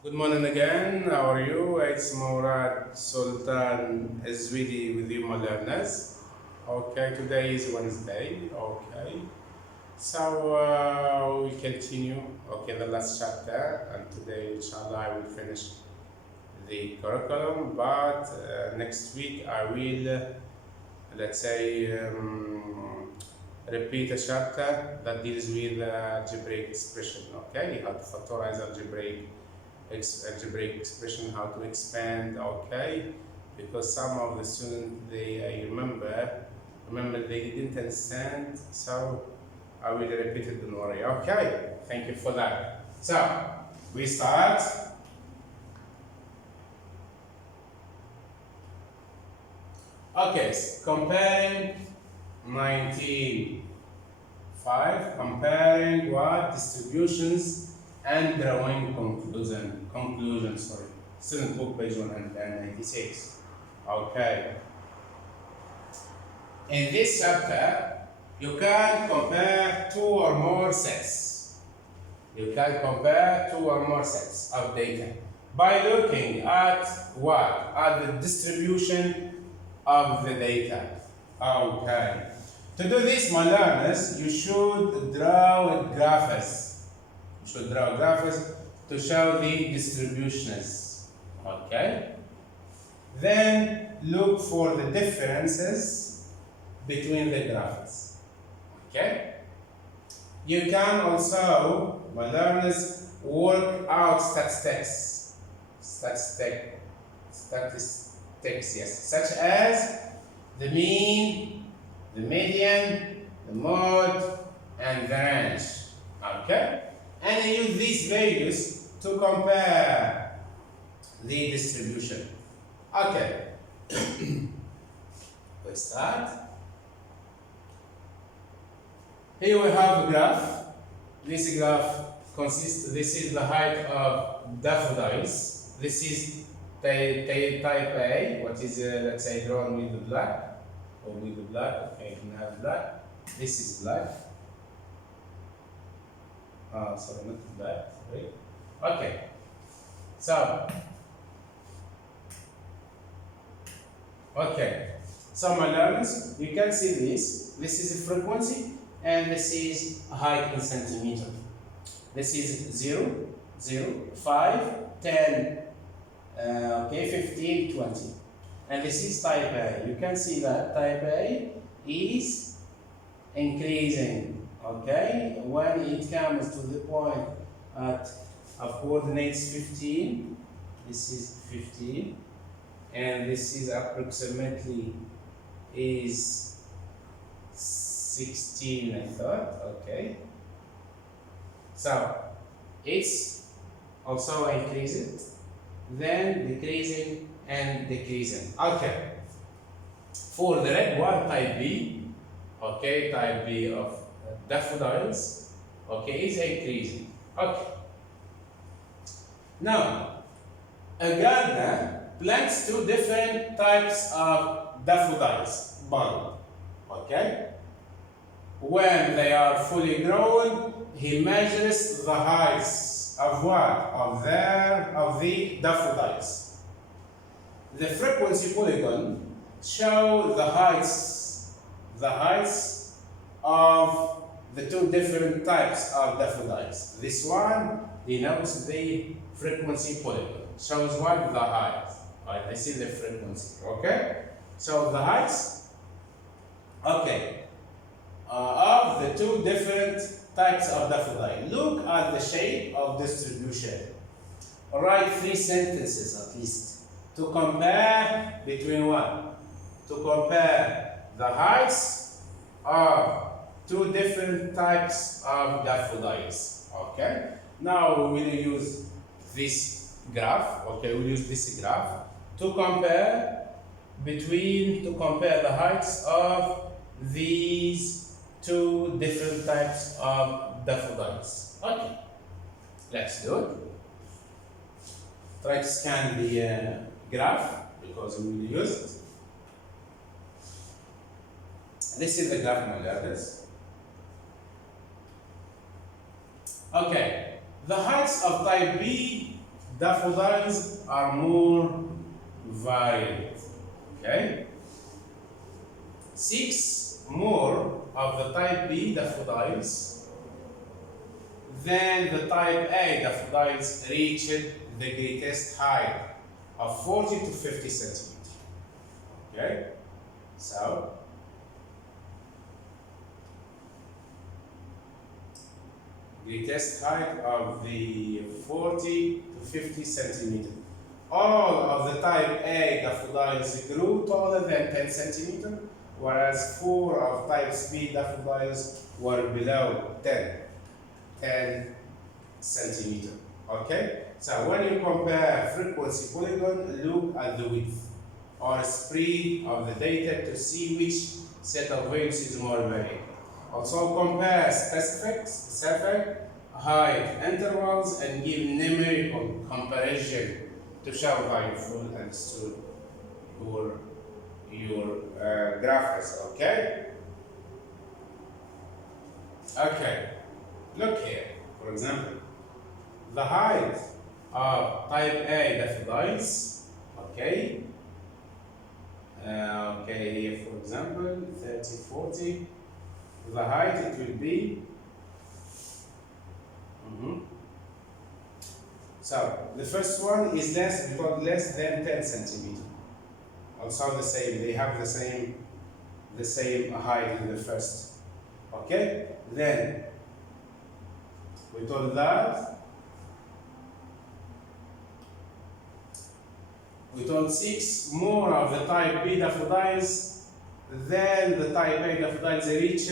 Good morning again. How are you? It's Murad Sultan Azwidi with you, my learners. Okay, today is Wednesday. Okay, so we continue. Okay, the last chapter, and today, inshallah, I will finish the curriculum. But next week, I will, let's say, repeat a chapter that deals with algebraic expression. Okay, how to factorize algebraic expression, how to expand, okay, because some of the students they I remember they didn't understand, so I will repeat it, don't worry. Okay, thank you for that. So we start. Okay, comparing 19.5, comparing what distributions and drawing conclusion, sorry, student book page 196. Okay, in this chapter you can compare two or more sets of data by looking at what are the distribution of the data. Okay, to do this, my learners, you should draw graphs. To show the distributions. Okay. Then look for the differences between the graphs. Okay. You can also, my learners, work out statistics, yes, such as the mean, the median, the mode, and the range. Okay? And use these values to compare the distribution. Okay. We start. Here we have a graph. This graph this is the height of daffodils. This is type A, what is, let's say, drawn with the black, or with the black. Okay, you can have black. This is black. Sorry, not black, sorry. Okay, so, my learners, you can see this. This is a frequency, and this is a height in centimeter. This is 0, 0, 5, 10, 15, 20. And this is type A. You can see that type A is increasing, okay? When it comes to the point at of coordinates 15, this is 15, and this is approximately is 16, I thought, okay? So it's also increasing, then decreasing and decreasing. Okay. For the red one, type B, okay, type B of daffodils, okay, is increasing. Okay. Now, a gardener plants two different types of daffodils, bulb, okay? When they are fully grown, he measures the heights of what? Of the daffodils. The frequency polygon show the heights of the two different types of daffodils. This one denotes the frequency polygon. Shows what? The height. Right? I see the frequency. Okay? So the heights, okay, of the two different types of daffodil. Look at the shape of distribution. Write 3 sentences at least to compare between what? To compare the heights of two different types of daffodils. Okay? Now we will use this graph. Okay, we'll use this graph to compare the heights of these two different types of daffodils. Okay, let's do it. Try to scan the graph because we will use it. This is the graph, my learners. Okay, the heights of type B daffodils are more varied. Okay? 6 more of the type B daffodils than the type A daffodils reached the greatest height of 40 to 50 centimeters. Okay? So, greatest height of the 40 to 50 centimeters. All of the type A daffodils grew taller than 10 centimeters, whereas 4 of type B daffodils were below 10 centimeters. Okay? So when you compare frequency polygon, look at the width or spread of the data to see which set of values is more varied. Also compare specific height intervals and give numerical comparison to show how you fully understood your graphics. Okay? Okay. Look here. For example, the height of type A daffodils. Okay. Okay, here for example, 30, 40. The height it will be. So the first one is less than 10 centimeters. Also the same, they have the same height in the first. Okay? Then we told that we told 6 more of the type B daffodils than the type A daffodils reached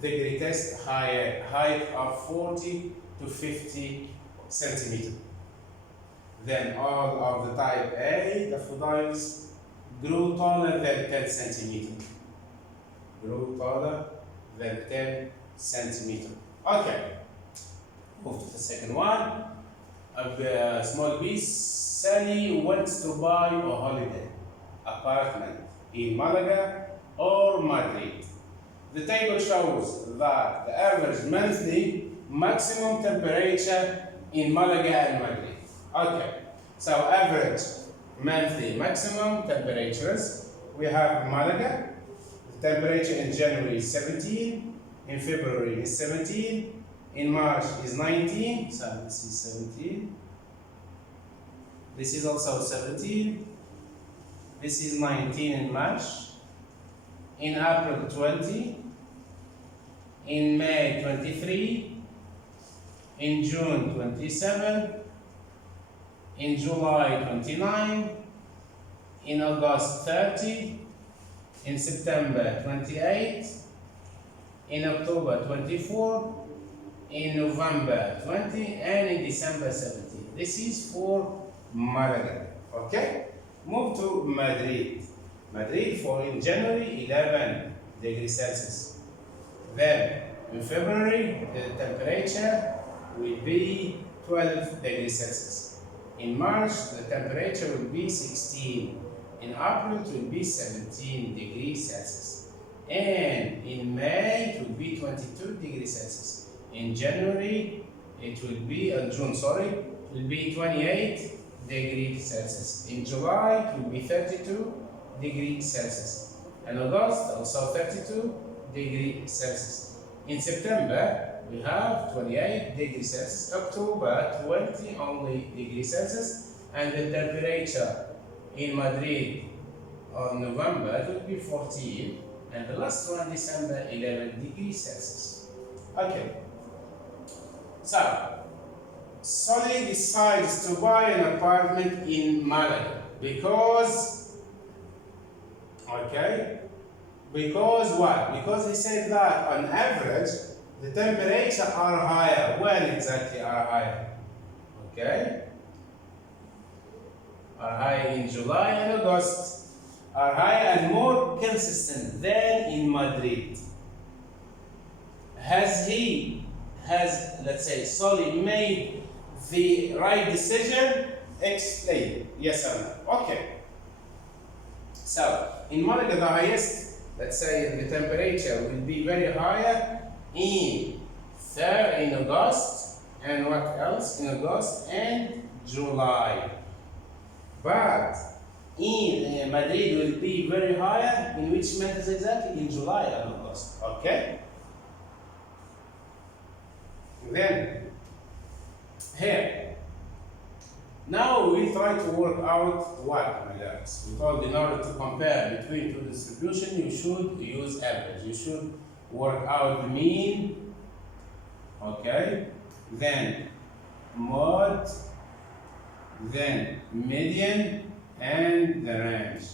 the greatest height of 40 to 50 centimeters. Then all of the type A daffodils grew taller than 10 centimeters. Grew taller than 10 centimeters. Okay. Move to the second one. A small piece. Sally wants to buy a holiday apartment in Malaga or Madrid. The table shows that the average monthly maximum temperature in Malaga and Madrid. Okay, so average monthly maximum temperatures. We have Malaga. The temperature in January is 17, in February is 17, in March is 19, so this is 17. This is also 17. This is 19 in March. In April 20. In May 23. In June 27. In July 29. In August 30. In September 28. In October 24. In November 20. And in December 17. This is for Malaga. Okay? Move to Madrid. Madrid for in January 11 degrees Celsius. Then in February the temperature will be 12 degrees Celsius. In March the temperature will be 16. In April it will be 17 degrees Celsius. And in May it will be 22 degrees Celsius. In January it will be, June sorry, it will be 28 degrees Celsius. In July, it will be 32 degrees Celsius. And August, also 32 degrees Celsius. In September, we have 28 degrees Celsius. October, 20 only degrees Celsius. And the temperature in Madrid on November, it will be 14. And the last one, December, 11 degrees Celsius. Okay. So, Sully decides to buy an apartment in Malaga because what? Because he said that on average the temperatures are higher. When exactly are higher? Okay? Are higher in July and August. Are higher and more consistent than in Madrid. Let's say, Sully made the right decision? Explain. Yes or no? Okay. So, in Malaga, the highest, let's say, the temperature will be very higher in August, and what else? In August and July. But in Madrid will be very higher in which months exactly? In July and August. Okay? Then here. Now we try to work out what, my dears? We told in order to compare between two distributions, you should use average. You should work out the mean, okay? Then mode, then median, and the range.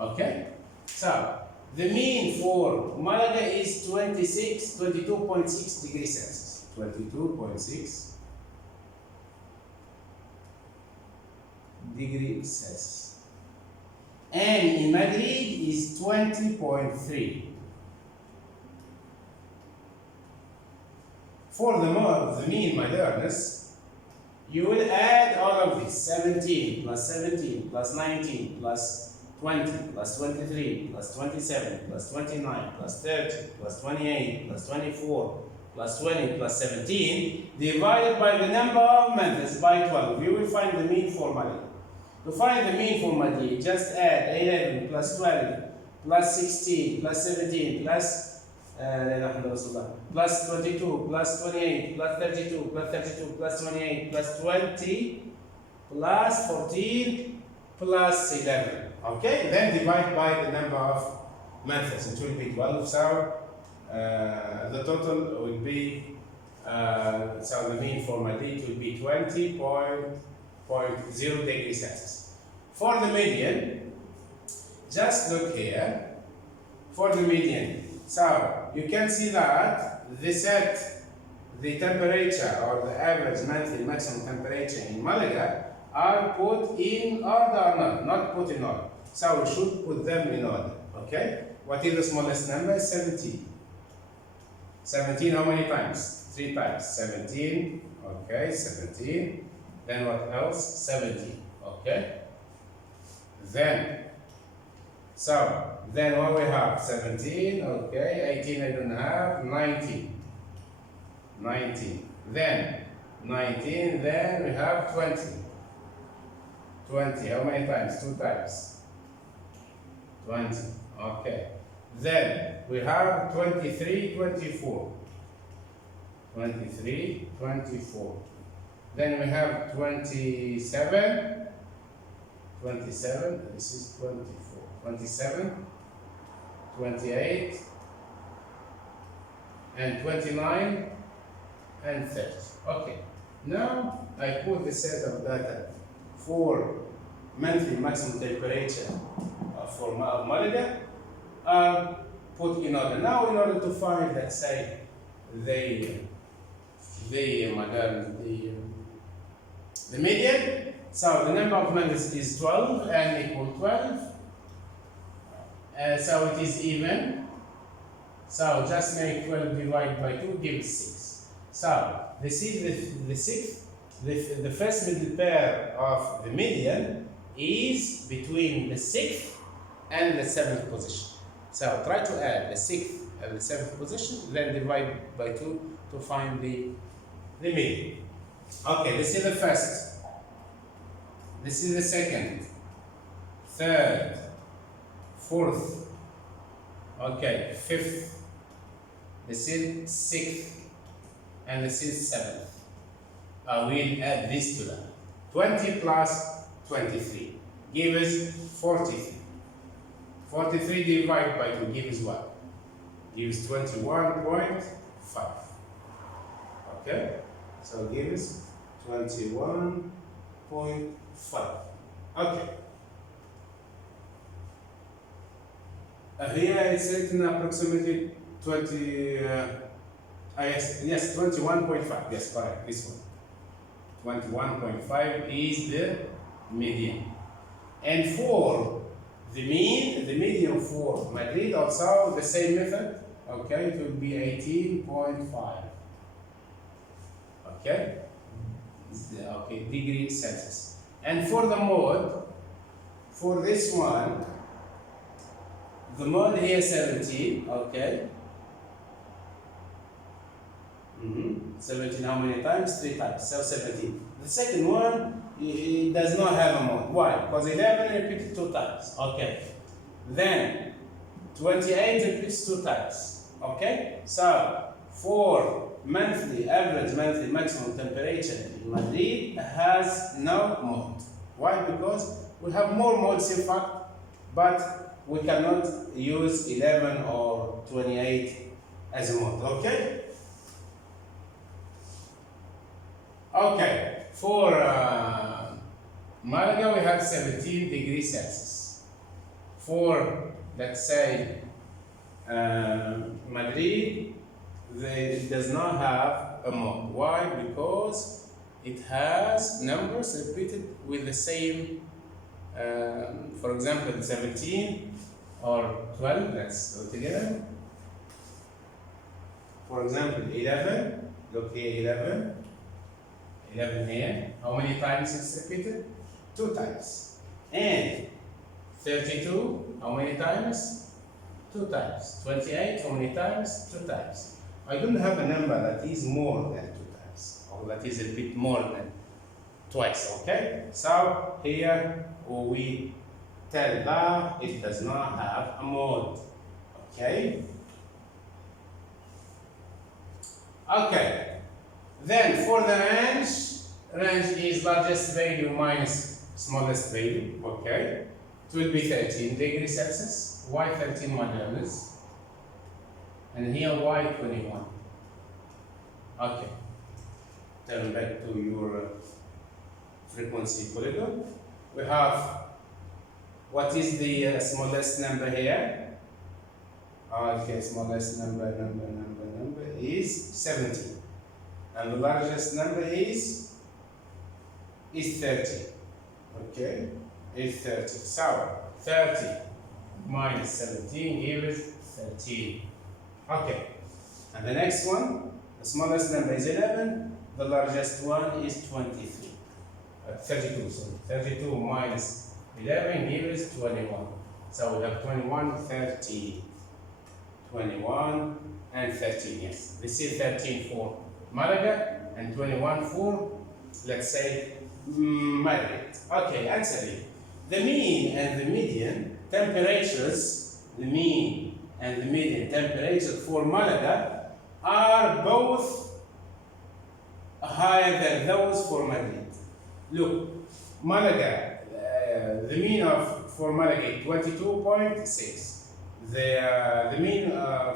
Okay? So, the mean for Malaga is 22.6 degrees Celsius. 22.6 degrees Celsius. And in Madrid is 20.3. For the mean, my learners, you will add all of this: 17 plus 17 plus 19 plus 20 plus 23 plus 27 plus 29 plus 30 plus 28 plus 24 plus 20 plus 17 divided by the number of months by 12. You will find the mean for Madrid. To find the mean for Madrid, just add 11 plus 12 plus 16 plus 17 plus 22 plus 28 plus 32 plus 32 plus 28 plus 20 plus 14 plus 11. Okay, then divide by the number of months. It will be 12. So the total will be so the mean for Madrid will be 20.0 degrees Celsius. For the median, just look here. For the median, so you can see that they set the temperature or the average monthly maximum temperature in Malaga are put in order or not put in order. So we should put them in order. Okay? What is the smallest number? 17. 17 how many times? 3 times. 17. Okay, 17. Then what else? 17. Okay? Then what we have? 17, okay, 18 I don't have, 19. 19. Then 19, then we have 20. 20, how many times? 2 times. 20. Okay. Then we have 23, 24. 23, 24. Then we have 27. 27, this is 24. 27, 28, and 29, and 30. Okay. Now I put the set of data for monthly maximum temperature for Malaga put in order. Now in order to find, let's say, the median, so the number of months is 12 and equal 12. So it is even. So just make 12 divided by 2 gives 6. So this is the sixth. The first middle pair of the median is between the 6th and the 7th position. So try to add the 6th and the 7th position, then divide by 2 to find the median. Okay, this is the first. This is the second, third, fourth, okay, fifth, this is sixth, and this is seventh. We'll add this to that. 20 plus 23 gives 43. 43 divided by 2 gives what? Gives 21.5. Okay? So gives 21.5. Okay. Here it's written approximately 20. Yes, 21.5. Yes, correct. This one. 21.5 is the median. And for the median for Madrid also the same method. Okay, it will be 18.5. Okay. Okay, degree Celsius. And for the mode, for this one, the mode here 17, okay. 17 how many times? 3 times, so 17. The second one, it does not have a mod. Why? Because 11 repeated 2 times. Okay. Then 28 repeats 2 times. Okay. So for average monthly maximum temperature in Madrid has no mod. Why? Because we have more modes in fact, but we cannot use 11 or 28 as a mod. Okay. Okay, for Malaga we have 17 degrees Celsius. For, let's say, Madrid, it does not have a mod. Why? Because it has numbers repeated with the same, for example, 17 or 12, let's go together. For example, 11, look here, 11 here. How many times it's repeated? 2 times. And 32, how many times? 2 times. 28, how many times? 2 times. I don't have a number that is more than 2 times, or that is a bit more than twice, okay? So here we tell that it does not have a mod, okay? Okay. Then for the range is largest value minus smallest value, okay? It will be 13 degrees Celsius. Why 13, my learners? And here why 21? Okay. Turn back to your frequency polygon. We have, what is the smallest number here? Okay, smallest number is 17. And the largest number is 30. Okay, is 30. So 30 minus 17 gives 13. Okay. And the next one, the smallest number is 11. The largest one is 23. 32. Sorry. 32 minus 11 gives 21. So we have 21, 30. 21 and 13. Yes. This is 13 for Malaga and 21 for, let's say, Madrid. Okay, answering. The mean and the median temperatures, for Malaga are both higher than those for Madrid. Look, Malaga, the mean for Malaga is 22.6. The mean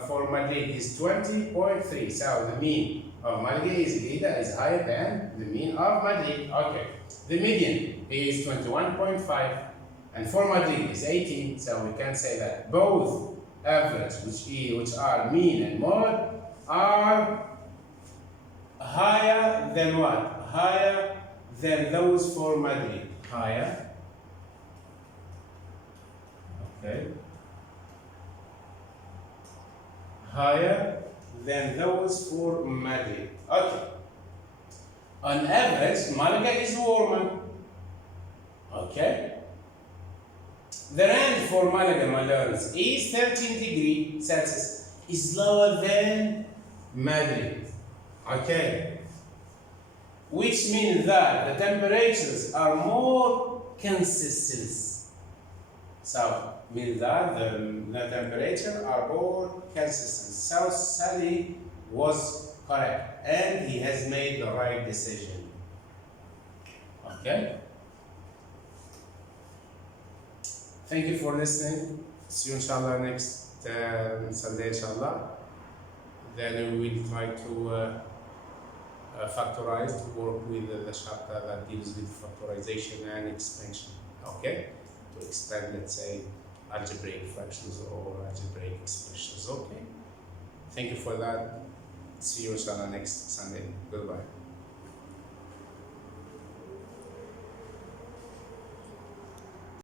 for Madrid is 20.3. So the mean of Malaga is higher than the mean of Madrid. Okay. The median is 21.5, and for Madrid is 18. So we can say that both average, which are mean and mod, are higher than what? Higher than those for Madrid. Higher. Okay. Higher than those for Madrid. Okay. On average, Malaga is warmer. Okay. The range for Malaga, my learners, is 13 degrees Celsius. Is lower than Madrid. Okay. Which means that the temperatures are more consistent. So, means that the temperature are more consistent. So Sally was correct and he has made the right decision. Okay. Thank you for listening. See you inshallah next Sunday inshallah. Then we will try to factorize, to work with the chapter that deals with factorization and expansion. Okay. To expand, let's say, algebraic fractions or algebraic expressions. Okay. Thank you for that. See you inshallah next Sunday. Goodbye.